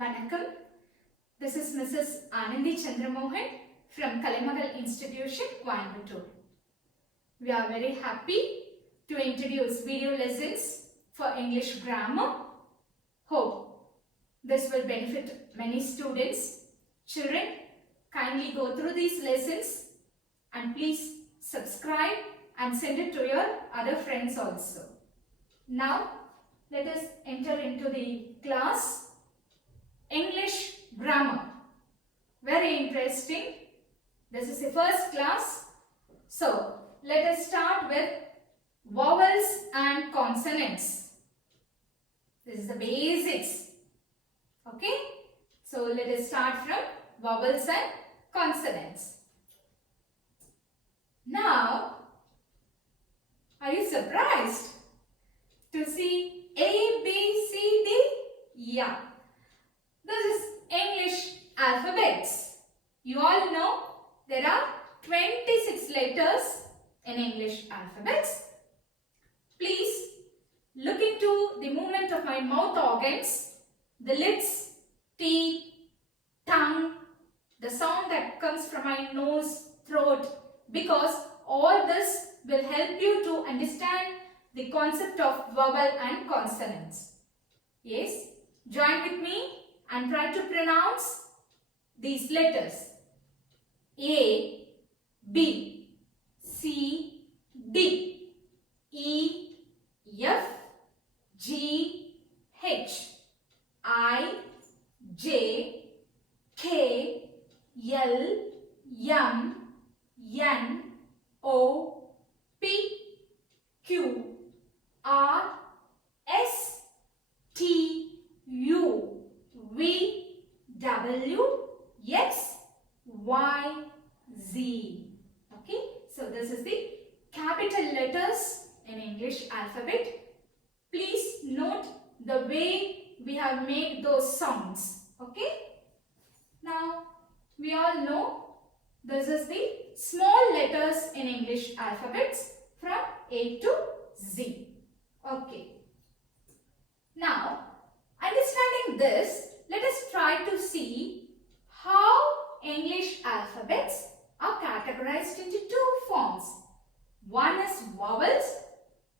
Vanakkam. This is Mrs. Anandi Chandramohan from Kalaimagal Institution, Coimbatore. We are very happy to introduce video lessons for English grammar. Hope this will benefit many students. Children, kindly go through these lessons and please subscribe and send it to your other friends also. Now, let us enter into the class. English grammar. Very interesting. This is the first class. So, let us start with vowels and consonants. This is the basics. Okay? So, let us start from vowels and consonants. Now, are you surprised to see A, B, C, D? Yeah. This is English alphabets. You all know there are 26 letters in English alphabets. Please look into the movement of my mouth organs, the lips, teeth, tongue, the sound that comes from my nose, throat, because all this will help you to understand the concept of vowel and consonants. Yes, join with me and try to pronounce these letters. A, B, C, D, E, F, G, H, I, J, K, L, M, N, O, P, Q, R, S, T, U, V, W, X, Y, Z. Okay, so this is the capital letters in English alphabet. Please note the way we have made those sounds. Okay, now we all know this is the small letters in English alphabets from A to Z. Okay, now understanding this, let us try to see how English alphabets are categorized into two forms. One is vowels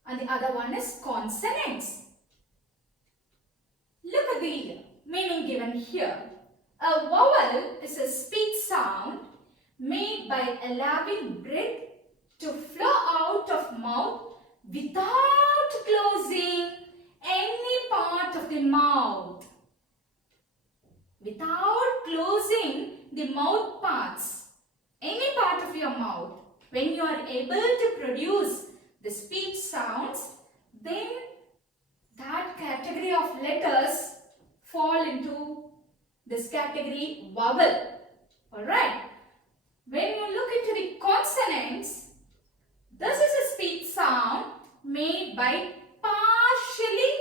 and the other one is consonants. Look at the meaning given here. A vowel is a speech sound made by allowing breath to flow out of mouth without closing any part of the mouth. Without closing the mouth parts, any part of your mouth. When you are able to produce the speech sounds, then that category of letters fall into this category vowel. Alright. When you look into the consonants, this is a speech sound made by partially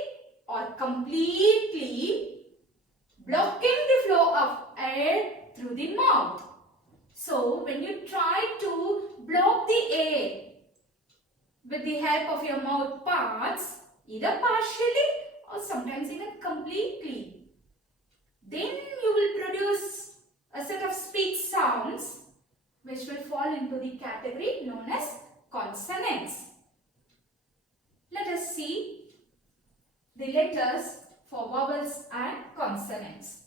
or completely blocking the flow of air through the mouth. So, when you try to block the air with the help of your mouth parts, either partially or sometimes even completely, then you will produce a set of speech sounds which will fall into the category known as consonants. Let us see the letters for vowels and consonants.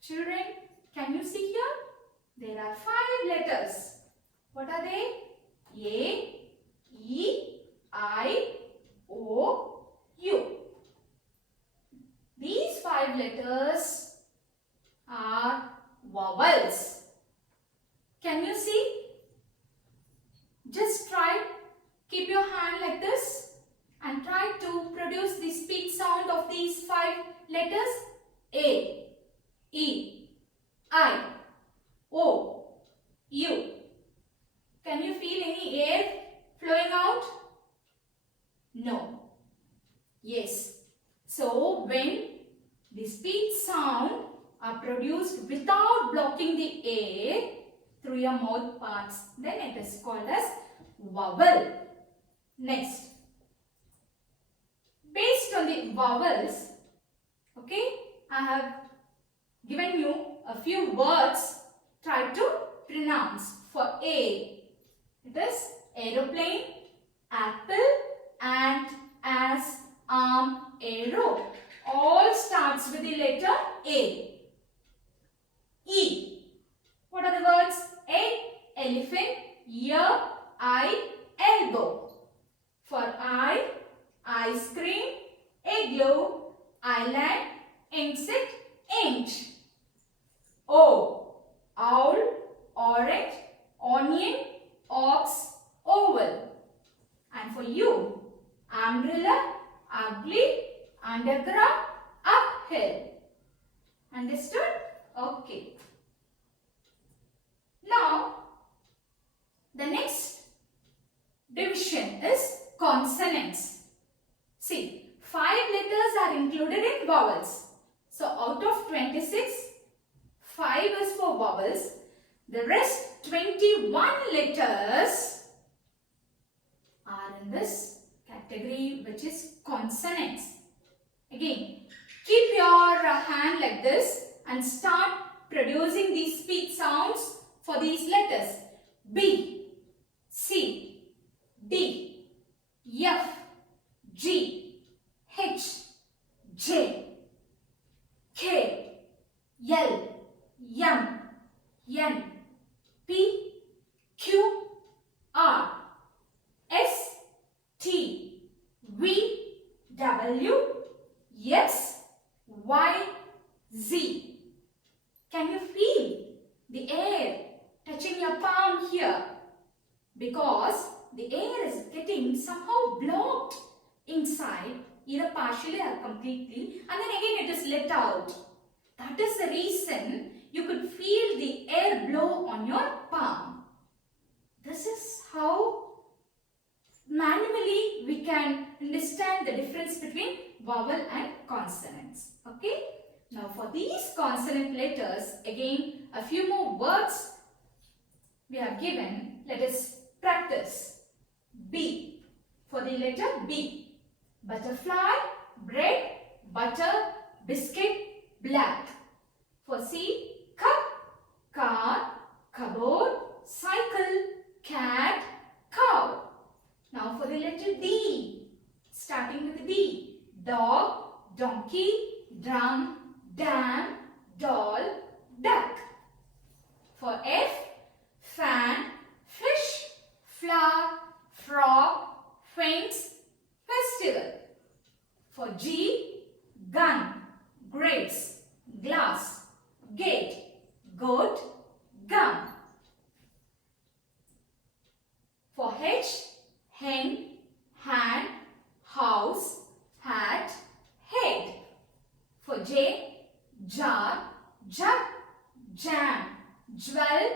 Children, can you see here? There are 5 letters. What are they? A, E, I, O, U. These 5 letters are vowels. Can you see? Just try, keep your hand like this and try to produce the speech sound of these 5 letters. A, E, I, O, U. Can you feel any air flowing out? No. Yes. So, when the speech sound are produced without blocking the air through your mouth parts, then it is called as vowel. Next, based on the vowels, okay, I have given you a few words. Try to pronounce. For A, it is aeroplane, apple, ant, ass, arm, arrow. All starts with the letter A. E. What are the words? A, elephant, ear, eye, elbow. For I, ice cream, igloo, island, insect, inch. O, owl, orange, onion, ox, oval. And for you, umbrella, ugly, underground, uphill. Understood? Okay. Now, the next division is consonants. See, 5 letters are included in vowels. So, out of 26, 5 is for vowels. The rest 21 letters are in this category, which is consonants. Again, keep your hand like this and start producing these speech sounds for these letters. B, C, D, F, G, H, J, K, L, M, N, P, Q, R, S, T, V, W, X, Y, Z. Can you feel the air touching your palm here? Because the air is getting somehow blocked inside, either partially or completely, and then again it is let out. That is the reason you could feel the air blow on your palm. This is how manually we can understand the difference between vowel and consonants. Okay? Now for these consonant letters, again a few more words we have given. Let us practice. B. For the letter B. Butterfly, bread, butter, biscuit, black. For C. Cup, car, cupboard, cycle, cat, cow. Now for the letter D. Starting with D. Dog, donkey, drum, dam, doll, duck. For F. Fan, fish, flower, frog, fence, festival. For G. Gun, grapes, glass, gate, goat, gum. For H. Hen, hand, house, hat, head. For J. Jar, jug, jam, jewel,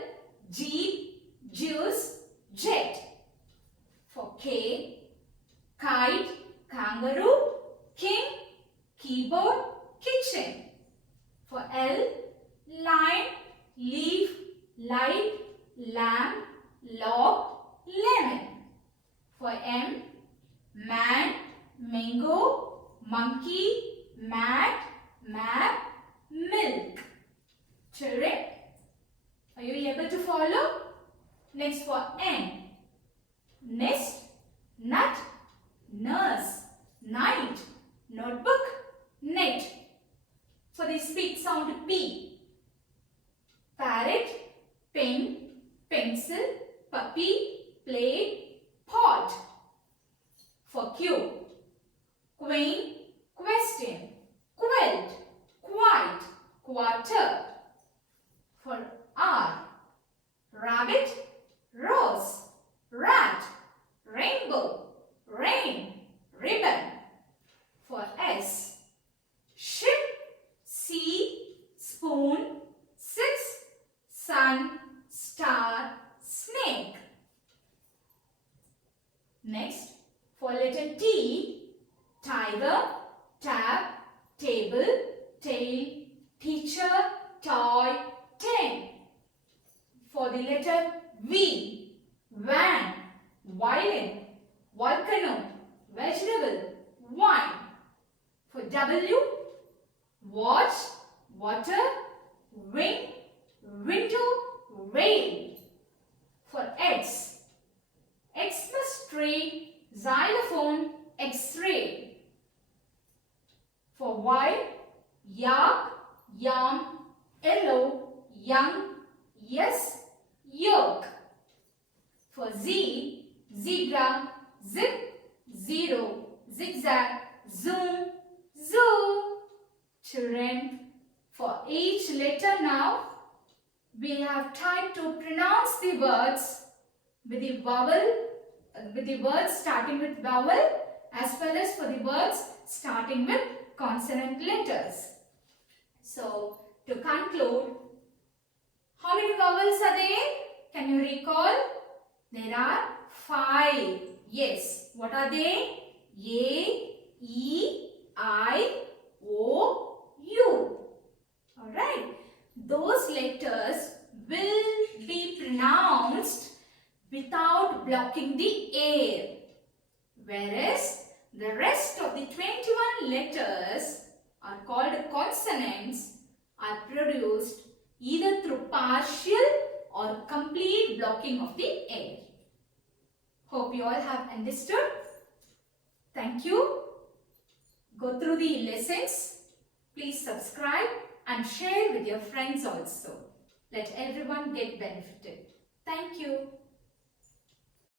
jeep, juice, jet. For K. Kite, kangaroo, king, keyboard, kitchen. For L. Line, leaf, light, lamp, log, lemon. For M. Man, mango, monkey, mat, map, milk. Children, are you able to follow? Next for N. Nest, nut, nurse, night, notebook, net. For the speech sound P. Parrot, pen, pencil, puppy, plate, pot. For Q. Queen, question, quilt, quiet, quarter. For R. Rabbit, rose, rat, rainbow, rain, ribbon. For S. Ship, sea, spoon, six, sun, star, snake. Next, for letter T. Tiger, tab, table, tail, teacher, toy, ten. For the letter V. Van, violin, volcano, vegetable, wine. For W. Watch, water, wing, window, rain. For X, Xmas tree, xylophone, X-ray. For Y, yak, yam, yellow, young, yes, yolk. For Z, zebra, zip, zero, zigzag, zoom, zoo. Children, for each letter now, we have time to pronounce the words with the vowel, with the words starting with vowel, as well as for the words starting with consonant letters. So, to conclude, how many vowels are there? Can you recall? There are 5. Yes. What are they? A, E, I, O, U. Alright. Those letters will be pronounced without blocking the air. Whereas the rest of the 21 letters are called consonants are produced either through partial or complete blocking of the air. Hope you all have understood. Thank you. Go through the lessons. Please subscribe and share with your friends also. Let everyone get benefited. Thank you.